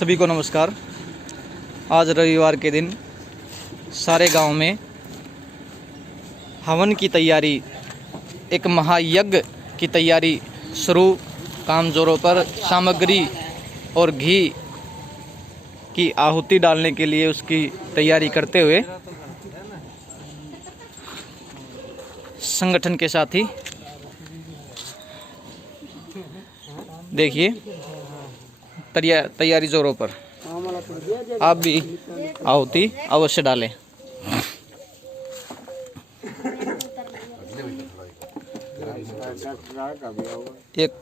सभी को नमस्कार। आज रविवार के दिन सारे गांव में हवन की तैयारी, एक महायज्ञ की तैयारी शुरू, काम जोरों पर। सामग्री और घी की आहुति डालने के लिए उसकी तैयारी करते हुए संगठन के साथी देखिए तैयारी जोरों पर। आप भी आहुति अवश्य डालें। एक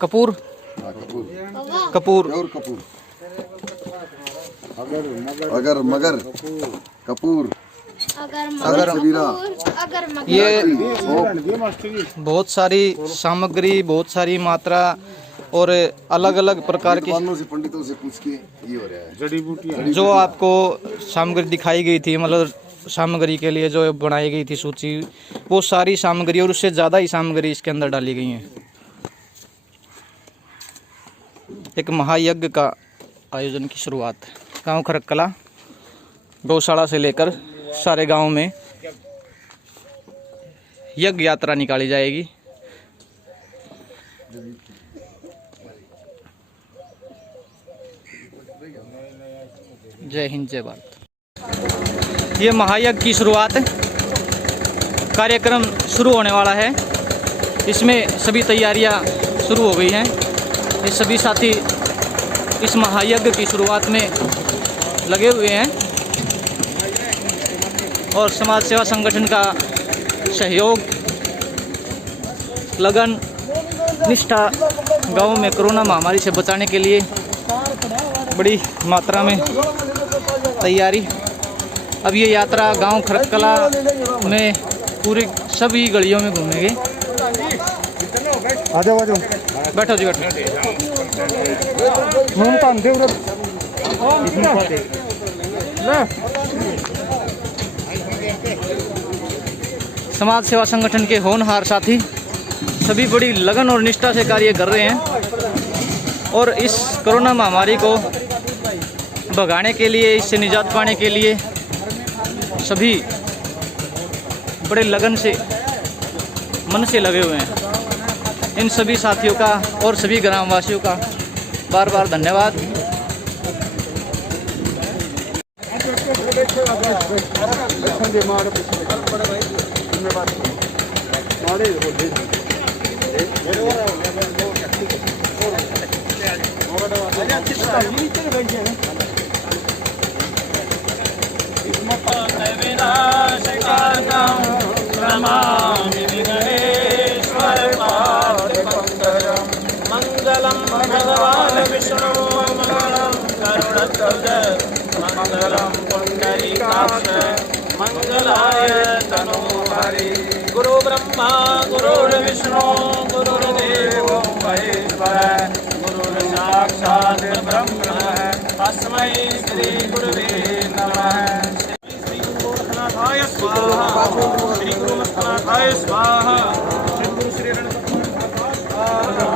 कपूर अगर मगर कपूर अगर ये बहुत सारी सामग्री, बहुत सारी मात्रा और अलग अलग प्रकार की पंडितों से पूछ के ये हो रहा है। जड़ी बूटियां जो आपको सामग्री दिखाई गई थी, मतलब सामग्री के लिए जो बनाई गई थी सूची, वो सारी सामग्री और उससे ज़्यादा ही सामग्री इसके अंदर डाली गई है। एक महायज्ञ का आयोजन की शुरुआत गांव खरकला गौशाला से लेकर सारे गांव में यज्ञ यात्रा निकाली जाएगी। जय हिंद, जय भारत। ये महायज्ञ की शुरुआत कार्यक्रम शुरू होने वाला है। इसमें सभी तैयारियां शुरू हो गई हैं। ये सभी साथी इस महायज्ञ की शुरुआत में लगे हुए हैं और समाज सेवा संगठन का सहयोग, लगन, निष्ठा गांव में कोरोना महामारी से बचाने के लिए बड़ी मात्रा में तैयारी। अब ये यात्रा गांव खरकला में पूरी सभी गलियों में घूमेंगे। आ जाओ बैठो जी, बैठो। समाज सेवा संगठन के होनहार साथी सभी बड़ी लगन और निष्ठा से कार्य कर रहे हैं और इस कोरोना महामारी को भगाने के लिए, इससे निजात पाने के लिए सभी बड़े लगन से, मन से लगे हुए हैं। इन सभी साथियों का और सभी ग्रामवासियों का बार बार धन्यवाद। मंगलम भगवान विष्णु मंगलम गरुड़ध्वज मंगलम पुंडरीकाक्ष मंगलाय तनोहरि। गुरु ब्रह्मा गुरुर्विष्णु गुरुर्देवो महेश्वर गुरुर् साक्षात् ब्रह्म तस्मै श्री गुरुवे नमः। श्री गुरु गोरखनाथाय स्वाहा, श्री गुरु मस्तनाथाय स्वाहा, श्री गुरु श्री रणपतनाथाय स्वाहा,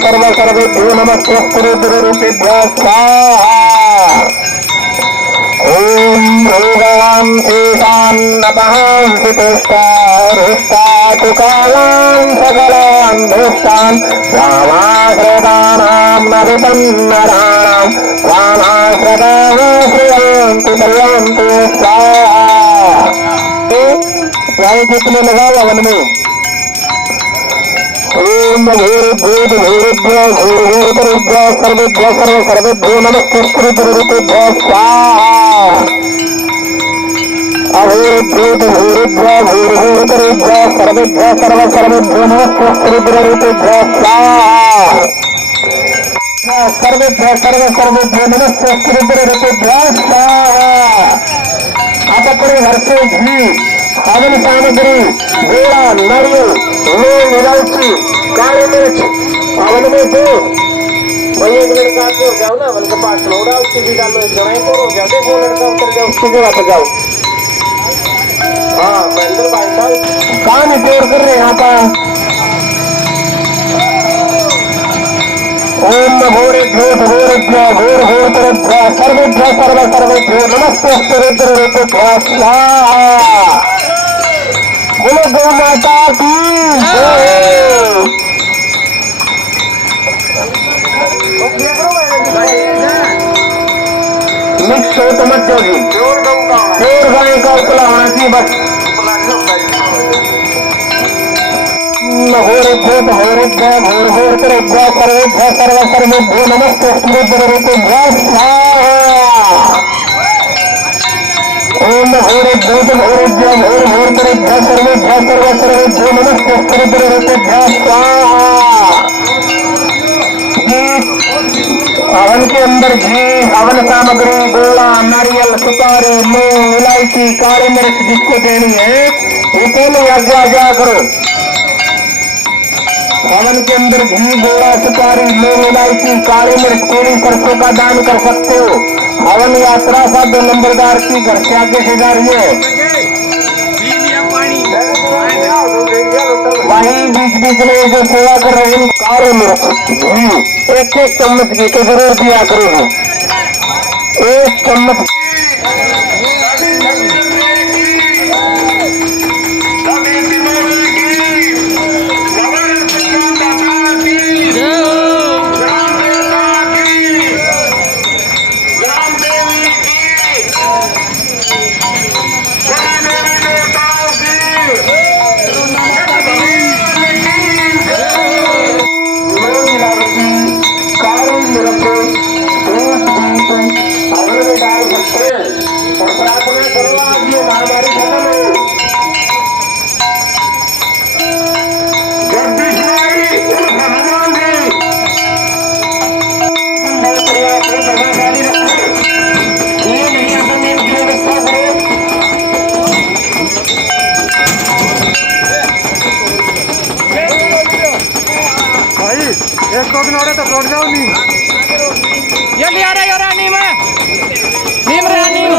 सर्व सर्वेभ्यो नमस्ते रुद्ररूपेभ्यो स्वाहा। ओम भूगां शेषां नपहां सुतुष्टारुष्टातु कालां सकलां दुष्टान् रामाश्रदानां नरितन्नराणां रामाश्रदाः श्रियन्तु कल्यान्तु स्वाहा। वायु कितने लगाओ हवन में। ओम भूर्भुवः भूर्भुवः भूर्भुवः सर्वेभ्यो सर्व सर्वेभ्यो नमस्ते रुद्ररूपेभ्यो स्वाहा। अभूर्भुवः भूर्भुवः भूर्भुवः सर्वेभ्यो सर्व सर्वेभ्यो नमस्ते रुद्ररूपेभ्यो स्वाहा। सर्वेभ्यो सर्व सर्वेभ्यो नमस्ते रुद्ररूपेभ्यो स्वाहा। आप अपने घर से घी हवन सामग्री गोला नारियल लौंग इलायची काली मिर्च हवन में दो वही एक लड़का आके हो जाओ ना हवन के पास लोड़ा उसकी भी डालो जवाई को हो जाओ वो लड़का उतर जाओ उसकी जगह पर जाओ। हाँ महेंद्र भाई साहब काम जोड़ कर रहे यहाँ पर। ओम भूरेभ्यो भूरेभ्यो भूर्भुवः सर्वेभ्यो सर्व सर्वेभ्यो नमस्ते रुद्ररूपेभ्यो स्वाहा। बोलो गौ माता की मिक्स हो तो मत जोगी प्योर गाय का उपला होना चाहिए बस। भूरेभ्यो भूरेभ्यो भूर्भुवः सर्वेभ्यो सर्व सर्वेभ्यो नमस्ते रुद्ररूपेभ्यो स्वाहा। ओम भूरेभ्यो भूरेभ्यो भूर्भुवः सर्वेभ्यो सर्व सर्वेभ्यो नमस्ते रुद्ररूपेभ्यो स्वाहा। हवन के अंदर घी हवन सामग्री गोला नारियल सुपारी लौंग इलायची काली मिर्च जिसको देनी है वो पहले आज्ञा करो। हवन के अंदर घी गोला सुपारी लौंग इलायची काली मिर्च पूरी सरसों का दान कर सकते हो। हवन यात्रा का 2 नंबरदार की घर से आगे से जा रही है। वहीं बीच बीच में जो सेवा कर रहे हैं काली मिर्च घी एक एक चम्मच घी तो जरूर दिया करोगे। 1 चम्मच एक दो दिन हो रहे तो छोड़ जाओ नीम जल्दी आ रहे हो रहा नीम रहा नीम।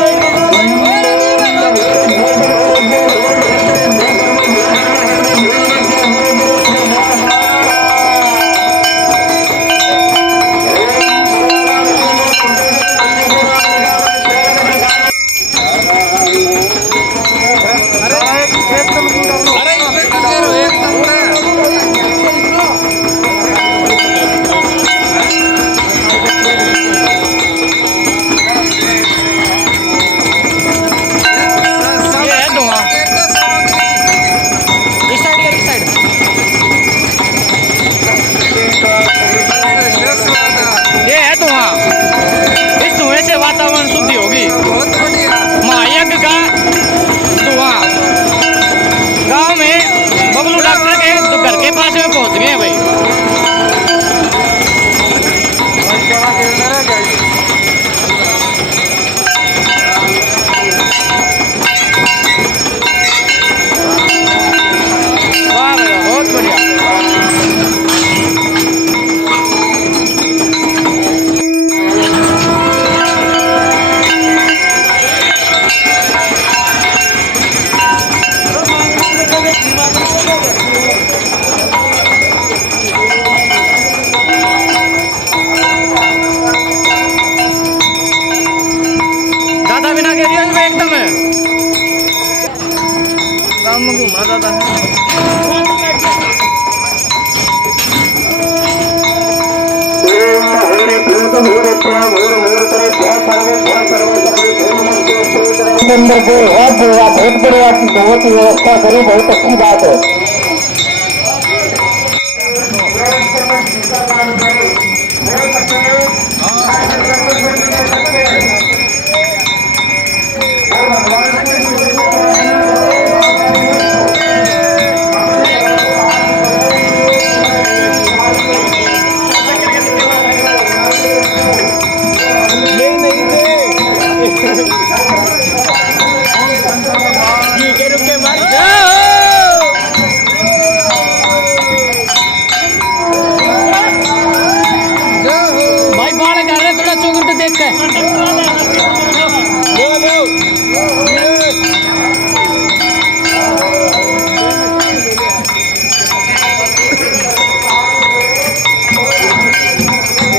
अंदर को बहुत बढ़िया बहुत ही व्यवस्था करी, बहुत अच्छी बात है।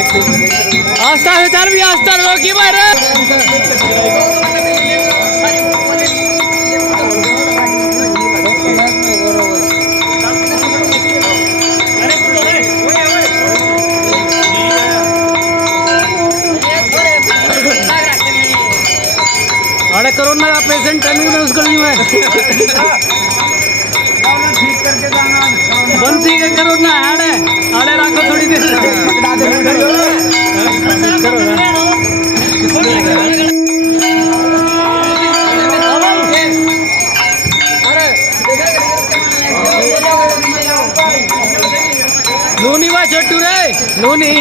आस्था से चल भी आस्था रोकी बार अरे कोरोना का पेशेंट है उस गली में ठीक करके जाना बंद ठीक है कोरोना आड़े आड़े रखो थोड़ी देर नूनी भाई छोटू रे नूनी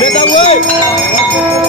लेता हुए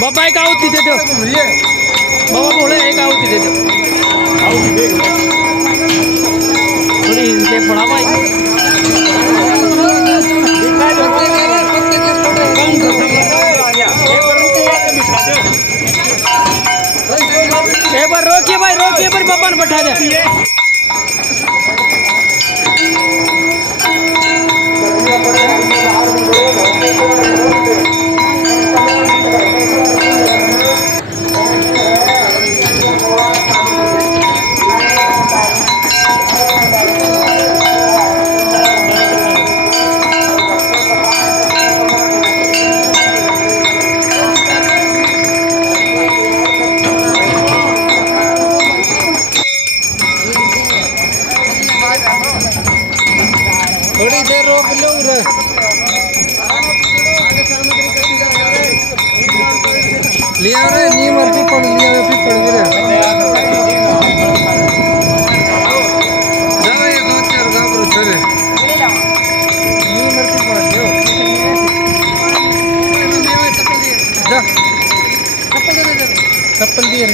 बाबा एक आहुति दे दो बाबा बोले एक आहुति दे दो थोड़ी हिलके पड़ा भाई एक बार रोकिए भाई बाबा ने बैठा दे थोड़ी देर रोक लो लिया रे नी मर्जी पड़ लिया फिर पड़ रे जाओ ये दो चार गाबरो चले नी मर्जी पड़ लियो जा चप्पल दिए